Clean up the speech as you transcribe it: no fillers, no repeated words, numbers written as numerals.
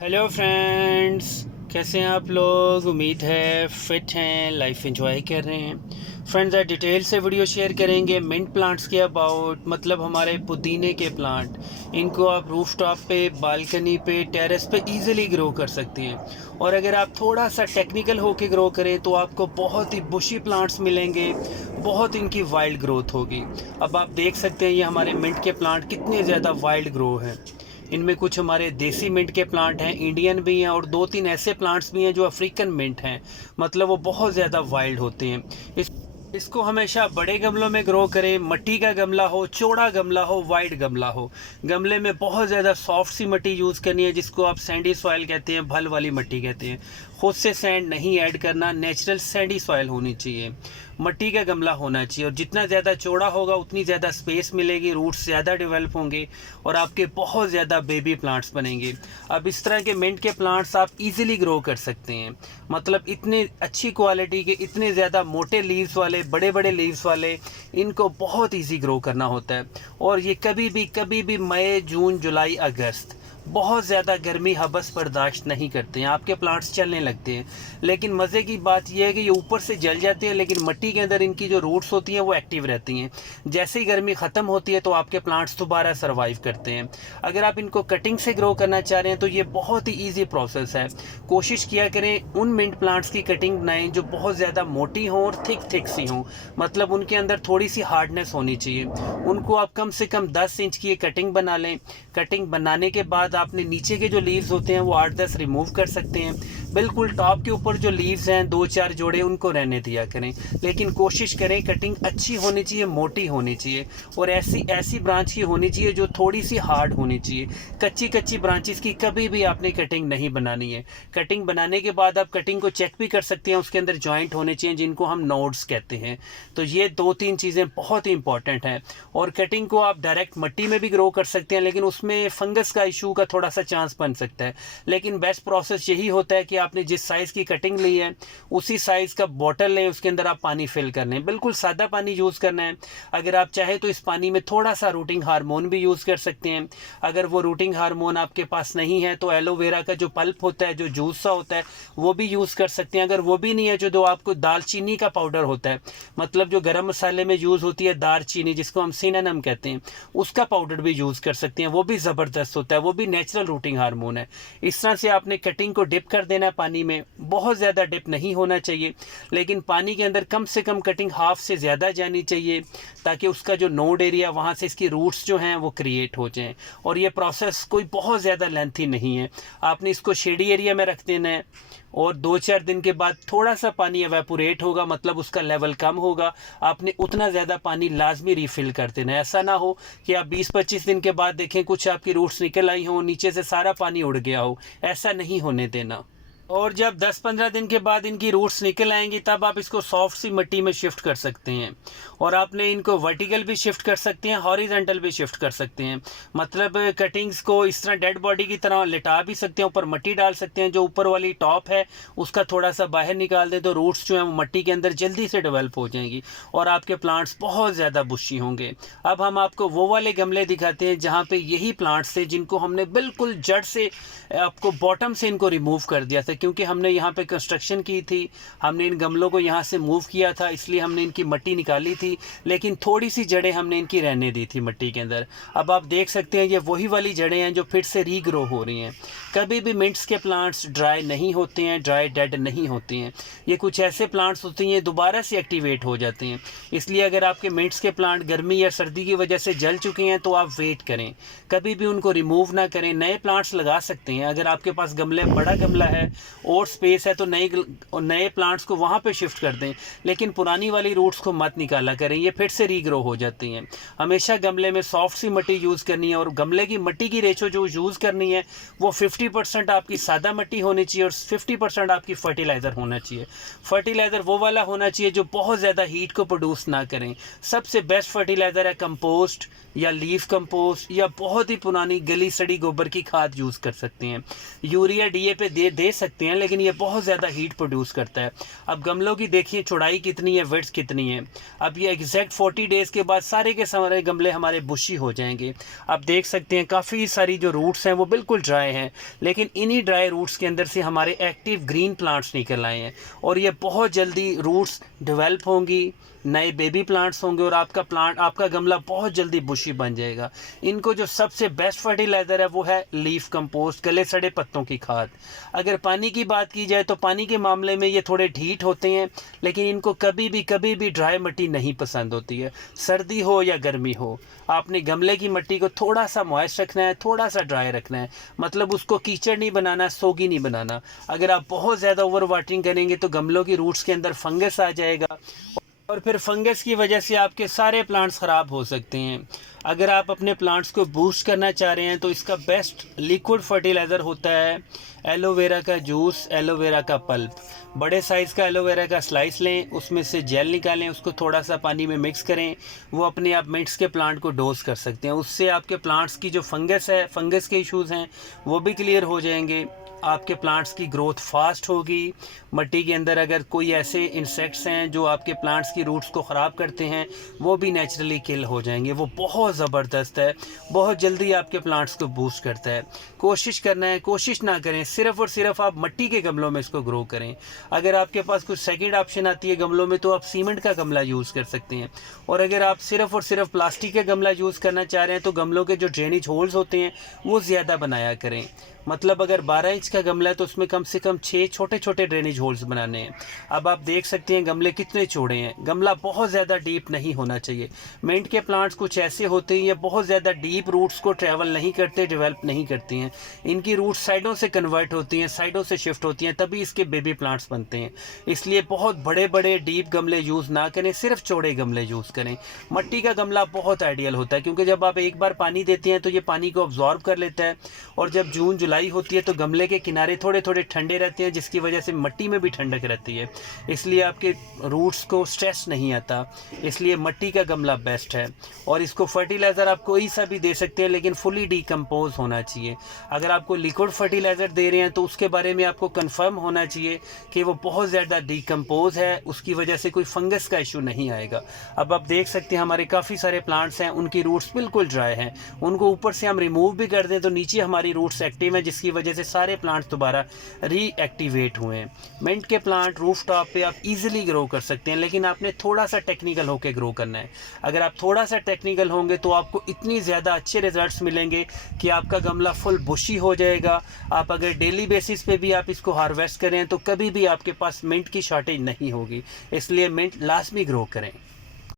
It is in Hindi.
हेलो फ्रेंड्स, कैसे हैं आप लोग। उम्मीद है फिट हैं, लाइफ एंजॉय कर रहे हैं। फ्रेंड्स, आज डिटेल से वीडियो शेयर करेंगे मिंट प्लांट्स के अबाउट, मतलब हमारे पुदीने के प्लांट। इनको आप रूफ टॉप पे, बालकनी पे, टेरेस पे इजीली ग्रो कर सकती हैं। और अगर आप थोड़ा सा टेक्निकल होके ग्रो करें तो आपको बहुत ही बुशी प्लांट्स मिलेंगे, बहुत इनकी वाइल्ड ग्रोथ होगी। अब आप देख सकते हैं ये हमारे मिंट के प्लांट कितने ज़्यादा वाइल्ड ग्रो हैं। इनमें कुछ हमारे देसी मिंट के प्लांट हैं, इंडियन भी हैं, और 2-3 ऐसे प्लांट्स भी हैं जो अफ्रीकन मिंट हैं, मतलब वो बहुत ज़्यादा वाइल्ड होते हैं। इसको हमेशा बड़े गमलों में ग्रो करें। मिट्टी का गमला हो, चौड़ा गमला हो, वाइड गमला हो। गमले में बहुत ज़्यादा सॉफ्ट सी मिट्टी यूज़ करनी है, जिसको आप सैंडी सॉइल कहते हैं, भल वाली मिट्टी कहते हैं। खुद से सैंड नहीं ऐड करना, नेचुरल सैंडी सॉइल होनी चाहिए। मिट्टी का गमला होना चाहिए, और जितना ज़्यादा चौड़ा होगा उतनी ज़्यादा स्पेस मिलेगी, रूट्स ज़्यादा डेवलप होंगे और आपके बहुत ज़्यादा बेबी प्लांट्स बनेंगे। अब इस तरह के मिंट के प्लांट्स आप इजीली ग्रो कर सकते हैं, मतलब इतने अच्छी क्वालिटी के, इतने ज़्यादा मोटे लीव्स वाले, बड़े बड़े लीव्स वाले, इनको बहुत इजी ग्रो करना होता है। और ये कभी भी मई, जून, जुलाई, अगस्त बहुत ज़्यादा गर्मी हबस बर्दाश्त नहीं करते हैं, आपके प्लांट्स चलने लगते हैं। लेकिन मज़े की बात यह है कि ये ऊपर से जल जाते हैं, लेकिन मिट्टी के अंदर इनकी जो रूट्स होती हैं वो एक्टिव रहती हैं। जैसे ही गर्मी ख़त्म होती है तो आपके प्लांट्स दोबारा सर्वाइव करते हैं। अगर आप इनको कटिंग से ग्रो करना चाह रहे हैं तो ये बहुत ही ईजी प्रोसेस है। कोशिश किया करें उन मिंट प्लांट्स की कटिंग बनाएं जो बहुत ज़्यादा मोटी हों और थिक सी हों, मतलब उनके अंदर थोड़ी सी हार्डनेस होनी चाहिए। उनको आप कम से कम 10 इंच की कटिंग बना लें। कटिंग बनाने के बाद आपने नीचे के जो लीव्स होते हैं वो 8-10 रिमूव कर सकते हैं। बिल्कुल टॉप के ऊपर जो लीव्स हैं 2-4 जोड़े, उनको रहने दिया करें। लेकिन कोशिश करें कटिंग अच्छी होनी चाहिए, मोटी होनी चाहिए, और ऐसी ब्रांच की होनी चाहिए जो थोड़ी सी हार्ड होनी चाहिए। कच्ची ब्रांचेस की कभी भी आपने कटिंग नहीं बनानी है। कटिंग बनाने के बाद आप कटिंग को चेक भी कर सकते हैं, उसके अंदर जॉइंट होने चाहिए जिनको हम नोड्स कहते हैं। तो ये 2-3 चीज़ें बहुत ही इंपॉर्टेंट हैं। और कटिंग को आप डायरेक्ट मिट्टी में भी ग्रो कर सकते हैं, लेकिन उसमें फंगस का इशू का थोड़ा सा चांस बन सकता है। लेकिन बेस्ट प्रोसेस यही होता है कि आपने जिस साइज़ की कटिंग ली है उसी साइज़ का बॉटल लें, उसके अंदर आप पानी फिल कर लें। बिल्कुल सादा पानी यूज़ करना है। अगर आप चाहे तो इस पानी में थोड़ा सा रूटिंग हार्मोन भी यूज़ कर सकते हैं। अगर वो रूटिंग हार्मोन आपके पास नहीं है तो एलोवेरा का जो पल्प होता है, जो जूस सा होता है, वो भी यूज़ कर सकते हैं। अगर वो भी नहीं है जो आपको दालचीनी का पाउडर होता है, मतलब जो गरम मसाले में यूज़ होती है दालचीनी, जिसको हम सिनेनम कहते हैं, उसका पाउडर भी यूज़ कर सकते हैं। वो भी ज़बरदस्त होता है, वो भी नेचुरल रूटिंग हार्मोन है। इस तरह से आपने कटिंग को डिप कर देना है पानी में। बहुत ज़्यादा डिप नहीं होना चाहिए, लेकिन पानी के अंदर कम से कम कटिंग हाफ से ज़्यादा जानी चाहिए, ताकि उसका जो नोड एरिया, वहाँ से इसकी रूट्स जो हैं वो क्रिएट हो जाएं। और ये प्रोसेस कोई बहुत ज़्यादा लेंथी नहीं है। आपने इसको शेडी एरिया में रख देना है, और 2-4 दिन के बाद थोड़ा सा पानी एवेपोरेट होगा, मतलब उसका लेवल कम होगा। आपने उतना ज़्यादा पानी लाजमी रिफ़िल कर देना है। ऐसा ना हो कि आप 20-25 दिन के बाद देखें कुछ आपकी रूट्स निकल आई हों, नीचे से सारा पानी उड़ गया हो। ऐसा नहीं होने देना। और जब 10-15 दिन के बाद इनकी रूट्स निकल आएंगी तब आप इसको सॉफ्ट सी मिट्टी में शिफ्ट कर सकते हैं। और आपने इनको वर्टिकल भी शिफ्ट कर सकते हैं, हॉरिजॉन्टल भी शिफ्ट कर सकते हैं। मतलब कटिंग्स को इस तरह डेड बॉडी की तरह लिटा भी सकते हैं, ऊपर मिट्टी डाल सकते हैं। जो ऊपर वाली टॉप है उसका थोड़ा सा बाहर निकाल दें तो रूट्स जो हैं वो मिट्टी के अंदर जल्दी से डेवलप हो जाएंगी और आपके प्लांट्स बहुत ज़्यादा बुशी होंगे। अब हम आपको वो वाले गमले दिखाते हैं जहाँ पर यही प्लांट्स थे जिनको हमने बिल्कुल जड़ से, आपको बॉटम से इनको रिमूव कर दिया था, क्योंकि हमने यहाँ पे कंस्ट्रक्शन की थी। हमने इन गमलों को यहाँ से मूव किया था, इसलिए हमने इनकी मिट्टी निकाली थी, लेकिन थोड़ी सी जड़ें हमने इनकी रहने दी थी मिट्टी के अंदर। अब आप देख सकते हैं ये वही वाली जड़ें हैं जो फिर से रीग्रो हो रही हैं। कभी भी मिंट्स के प्लांट्स ड्राई नहीं होते हैं, ड्राई डेड नहीं होते हैं। ये कुछ ऐसे प्लांट्स होते हैं दोबारा से एक्टिवेट हो जाते हैं। इसलिए अगर आपके मिंट्स के प्लांट गर्मी या सर्दी की वजह से जल चुके हैं तो आप वेट करें, कभी भी उनको रिमूव ना करें। नए प्लांट्स लगा सकते हैं। अगर आपके पास बड़ा गमला है और स्पेस है तो नए प्लांट्स को वहाँ पे शिफ्ट कर दें, लेकिन पुरानी वाली रूट्स को मत निकाला करें, ये फिर से रीग्रो हो जाती हैं। हमेशा गमले में सॉफ्ट सी मिट्टी यूज़ करनी है, और गमले की मिट्टी की रेशो जो यूज़ करनी है वो 50% आपकी सादा मिट्टी होनी चाहिए और 50% आपकी फर्टिलाइज़र होना चाहिए। फर्टिलाइज़र वो वाला होना चाहिए जो बहुत ज़्यादा हीट को प्रोड्यूस ना करें। सबसे बेस्ट फर्टिलाइज़र है कंपोस्ट या लीफ कंपोस्ट, या बहुत ही पुरानी गली सड़ी गोबर की खाद यूज़ कर सकते हैं। यूरिया DAP दे सकते सकते हैं, लेकिन ये बहुत ज़्यादा हीट प्रोड्यूस करता है। अब गमलों की देखिए चौड़ाई कितनी है, विड्थ कितनी है। अब ये एग्जैक्ट 40 डेज़ के बाद सारे के सारे गमले हमारे बुशी हो जाएंगे। आप देख सकते हैं काफ़ी सारी जो रूट्स हैं वो बिल्कुल ड्राई हैं, लेकिन इन्हीं ड्राई रूट्स के अंदर से हमारे एक्टिव ग्रीन प्लांट्स निकल आए हैं और ये बहुत जल्दी रूट्स डेवलप होंगी, नए बेबी प्लांट्स होंगे और आपका गमला बहुत जल्दी बुशी बन जाएगा। इनको जो सबसे बेस्ट फर्टिलाइज़र है वो है लीफ कंपोस्ट, गले सड़े पत्तों की खाद। अगर पानी की बात की जाए तो पानी के मामले में ये थोड़े ढीठ होते हैं, लेकिन इनको कभी भी ड्राई मिट्टी नहीं पसंद होती है। सर्दी हो या गर्मी हो, आपने गमले की मिट्टी को थोड़ा सा मॉइस्ट रखना है, थोड़ा सा ड्राई रखना है, मतलब उसको कीचड़ नहीं बनाना, सोगी नहीं बनाना। अगर आप बहुत ज़्यादा ओवर वाटरिंग करेंगे तो गमलों की रूट्स के अंदर फंगस आ जाएगा और फिर फंगस की वजह से आपके सारे प्लांट्स ख़राब हो सकते हैं। अगर आप अपने प्लांट्स को बूस्ट करना चाह रहे हैं तो इसका बेस्ट लिक्विड फर्टिलाइज़र होता है एलोवेरा का जूस, एलोवेरा का पल्प। बड़े साइज़ का एलोवेरा का स्लाइस लें, उसमें से जेल निकालें, उसको थोड़ा सा पानी में मिक्स करें, वो अपने आप मिंट्स के प्लांट को डोज कर सकते हैं। उससे आपके प्लांट्स की जो फंगस के इश्यूज़ हैं वो भी क्लियर हो जाएंगे। आपके प्लांट्स की ग्रोथ फास्ट होगी। मिट्टी के अंदर अगर कोई ऐसे इंसेक्ट्स हैं जो आपके प्लांट्स की रूट्स को ख़राब करते हैं वो भी नेचुरली किल हो जाएंगे। वो बहुत ज़बरदस्त है, बहुत जल्दी आपके प्लांट्स को बूस्ट करता है। कोशिश करना है, कोशिश ना करें सिर्फ़ और सिर्फ आप मिट्टी के गमलों में इसको ग्रो करें। अगर आपके पास कुछ सेकंड ऑप्शन आती है गमलों में तो आप सीमेंट का गमला यूज़ कर सकते हैं। और अगर आप सिर्फ़ और सिर्फ प्लास्टिक का गमला यूज़ करना चाह रहे हैं तो गमलों के जो ड्रेनेज होल्स होते हैं वो ज़्यादा बनाया करें। मतलब अगर 12 इंच का गमला है तो उसमें कम से कम 6 छोटे छोटे ड्रेनेज होल्स बनाने हैं। अब आप देख सकते हैं गमले कितने चौड़े हैं। गमला बहुत ज़्यादा डीप नहीं होना चाहिए। मिंट के प्लांट्स कुछ ऐसे होते हैं, ये बहुत ज़्यादा डीप रूट्स को ट्रैवल नहीं करते, डेवलप नहीं करते हैं। इनकी रूट्स साइडों से कन्वर्ट होती हैं, साइडों से शिफ्ट होती हैं, तभी इसके बेबी प्लांट्स बनते हैं। इसलिए बहुत बड़े बड़े डीप गमले यूज़ ना करें, सिर्फ चौड़े गमले यूज़ करें। मिट्टी का गमला बहुत आइडियल होता है क्योंकि जब आप एक बार पानी देते हैं तो ये पानी को अब्जॉर्ब कर लेता है और जब जून जुलाई होती है तो गमले के किनारे थोड़े थोड़े ठंडे रहते हैं, जिसकी वजह से मिट्टी में भी ठंडक रहती है। इसलिए आपके रूट्स को स्ट्रेस नहीं आता। इसलिए मिट्टी का गमला बेस्ट है। और इसको फर्टिलाइज़र आप कोई सा भी दे सकते हैं, लेकिन फुली डिकम्पोज होना चाहिए। अगर आपको लिक्विड फर्टिलाइज़र दे रहे हैं तो उसके बारे में आपको कंफर्म होना चाहिए कि वो बहुत ज़्यादा डिकम्पोज है, उसकी वजह से कोई फंगस का इशू नहीं आएगा। अब आप देख सकते हैं हमारे काफ़ी सारे प्लांट्स हैं, उनकी रूट्स बिल्कुल ड्राई हैं। उनको ऊपर से हम रिमूव भी कर दें तो नीचे हमारी रूट्स एक्टिव हैं, जिसकी वजह से सारे प्लांट्स दोबारा रीएक्टिवेट हुए हैं। मिंट के प्लांट रूफ टॉप पे आप इजीली ग्रो कर सकते हैं, लेकिन आपने थोड़ा सा टेक्निकल होकर ग्रो करना है। अगर आप थोड़ा सा टेक्निकल होंगे तो आपको इतनी ज़्यादा अच्छे रिजल्ट्स मिलेंगे कि आपका गमला फुल बुशी हो जाएगा। आप अगर डेली बेसिस पे भी आप इसको हार्वेस्ट करें तो कभी भी आपके पास मिंट की शॉर्टेज नहीं होगी। इसलिए मिंट लाजमी ग्रो करें।